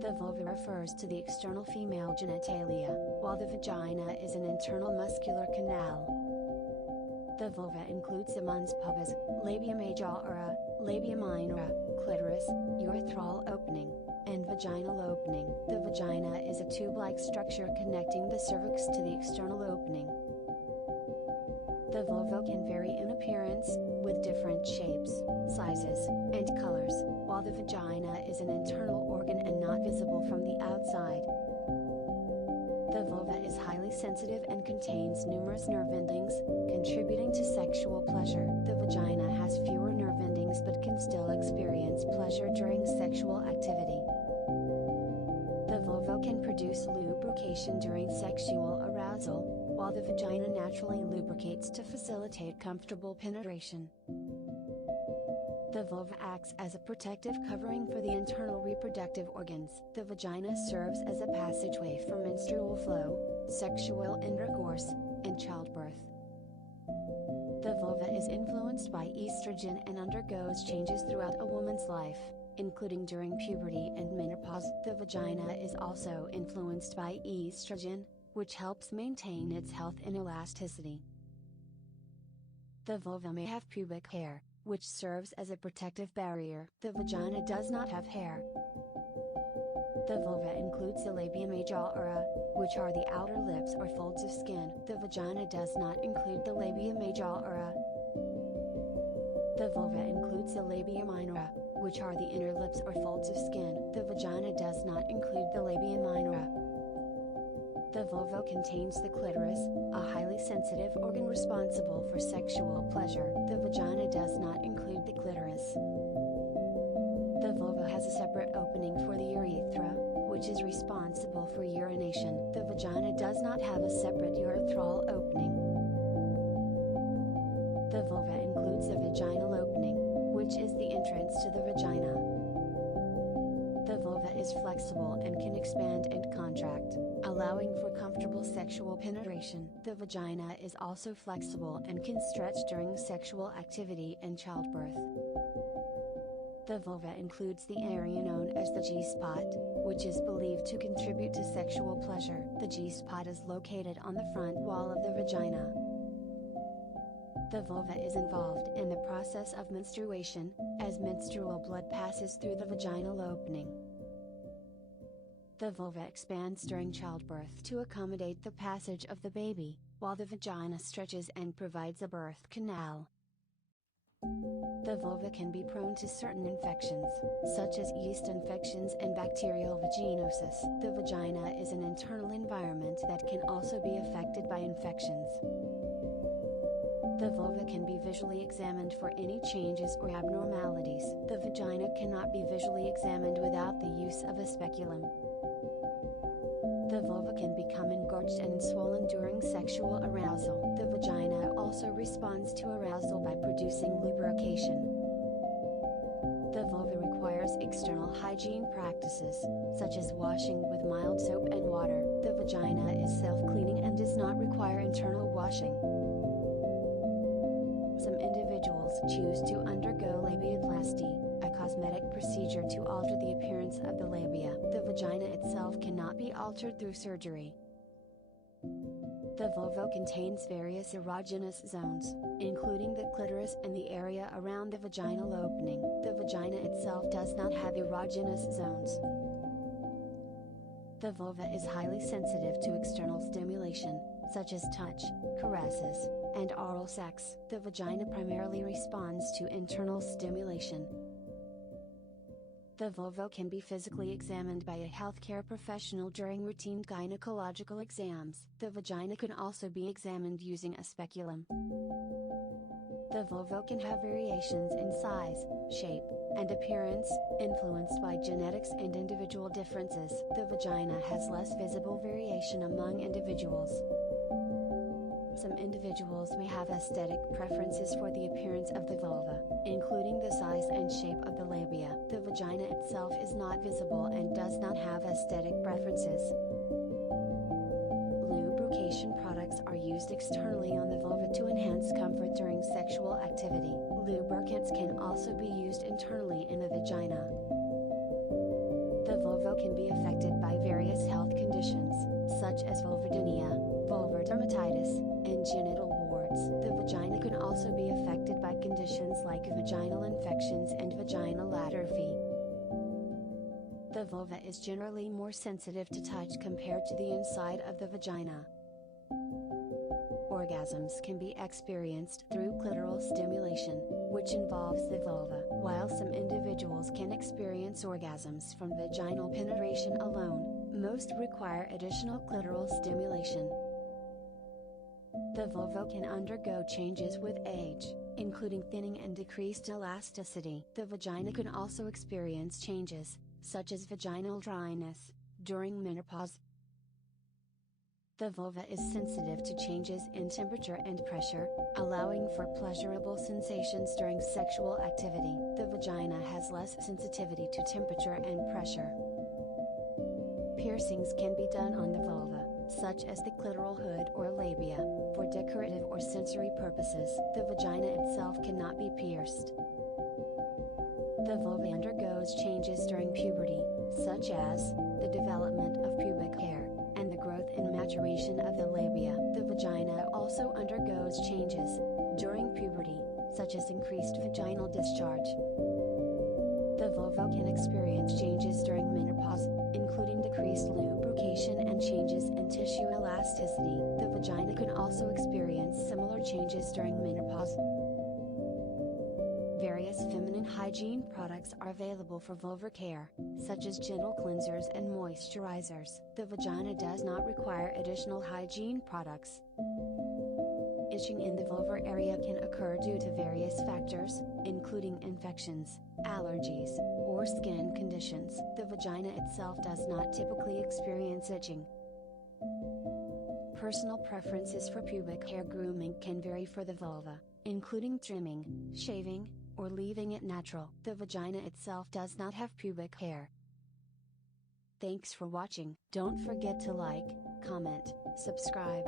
The vulva refers to the external female genitalia, while the vagina is an internal muscular canal. The vulva includes the mons pubis, labia majora, labia minora, clitoris, urethral opening, and vaginal opening. The vagina is a tube-like structure connecting the cervix to the external opening. The vulva can vary in appearance, with different shapes, sizes, and colors, while the vagina is an internal organ and not visible from the outside. The vulva is highly sensitive and contains numerous nerve endings, contributing to sexual pleasure. The vagina has fewer nerve endings but can still experience pleasure during sexual activity. The vulva can produce lubrication during sexual arousal, while the vagina naturally lubricates to facilitate comfortable penetration. The vulva acts as a protective covering for the internal reproductive organs. The vagina serves as a passageway for menstrual flow, sexual intercourse, and childbirth. The vulva is influenced by estrogen and undergoes changes throughout a woman's life, including during puberty and menopause. The vagina is also influenced by estrogen, which helps maintain its health and elasticity. The vulva may have pubic hair, which serves as a protective barrier. The vagina does not have hair. The vulva includes the labia majora, which are the outer lips or folds of skin. The vagina does not include the labia majora. The vulva includes the labia minora, which are the inner lips or folds of skin. The vagina does not include the labia minora. The vulva contains the clitoris, a highly sensitive organ responsible for sexual pleasure. The vagina does not include the clitoris. The vulva has a separate opening for the urethra, which is responsible for urination. The vagina does not have a separate urethral opening. The vulva includes the vaginal opening, which is the entrance to the vagina. The vulva is flexible and can expand and contract, allowing for comfortable sexual penetration. The vagina is also flexible and can stretch during sexual activity and childbirth. The vulva includes the area known as the G-spot, which is believed to contribute to sexual pleasure. The G-spot is located on the front wall of the vagina. The vulva is involved in the process of menstruation, as menstrual blood passes through the vaginal opening. The vulva expands during childbirth to accommodate the passage of the baby, while the vagina stretches and provides a birth canal. The vulva can be prone to certain infections, such as yeast infections and bacterial vaginosis. The vagina is an internal environment that can also be affected by infections. The vulva can be visually examined for any changes or abnormalities. The vagina cannot be visually examined without the use of a speculum. The vulva can become engorged and swollen during sexual arousal. The vagina also responds to arousal by producing lubrication. The vulva requires external hygiene practices, such as washing with mild soap and water. The vagina is self-cleaning and does not require internal washing. Some individuals choose to undergo labiaplasty, a cosmetic procedure to alter the appearance of the labia. The vagina itself cannot be altered through surgery. The vulva contains various erogenous zones, including the clitoris and the area around the vaginal opening. The vagina itself does not have erogenous zones. The vulva is highly sensitive to external stimulation, such as touch, caresses, and oral sex. The vagina primarily responds to internal stimulation. The vulva can be physically examined by a healthcare professional during routine gynecological exams. The vagina can also be examined using a speculum. The vulva can have variations in size, shape, and appearance, influenced by genetics and individual differences. The vagina has less visible variation among individuals. Some individuals may have aesthetic preferences for the appearance of the vulva, including the size and shape of the labia. The vagina itself is not visible and does not have aesthetic preferences. Lubrication products are used externally on the vulva to enhance comfort during sexual activity. Lubricants can also be used internally in the vagina. The vulva can be affected by various health conditions, such as vulvodynia, vulvar dermatitis, and genital warts. The vagina can also be affected by conditions like vaginal infections and vaginal atrophy. The vulva is generally more sensitive to touch compared to the inside of the vagina. Orgasms can be experienced through clitoral stimulation, which involves the vulva. While some individuals can experience orgasms from vaginal penetration alone, most require additional clitoral stimulation. The vulva can undergo changes with age, including thinning and decreased elasticity. The vagina can also experience changes, such as vaginal dryness, during menopause. The vulva is sensitive to changes in temperature and pressure, allowing for pleasurable sensations during sexual activity. The vagina has less sensitivity to temperature and pressure. Piercings can be done on the vulva, such as the clitoral hood or labia, for decorative or sensory purposes. The vagina itself cannot be pierced. The vulva undergoes changes during puberty, such as the development of pubic hair and the growth and maturation of the labia. The vagina also undergoes changes during puberty, such as increased vaginal discharge. The vulva can experience changes during menopause, including decreased lubrication and changes in tissue elasticity. The vagina can also experience similar changes during menopause. Various feminine hygiene products are available for vulvar care, such as gentle cleansers and moisturizers. The vagina does not require additional hygiene products. Itching in the vulvar area can occur due to various factors, including infections, allergies, or skin conditions. The vagina itself does not typically experience itching. Personal preferences for pubic hair grooming can vary for the vulva, including trimming, shaving, or leaving it natural. The vagina itself does not have pubic hair. Thanks for watching. Don't forget to like, comment, subscribe.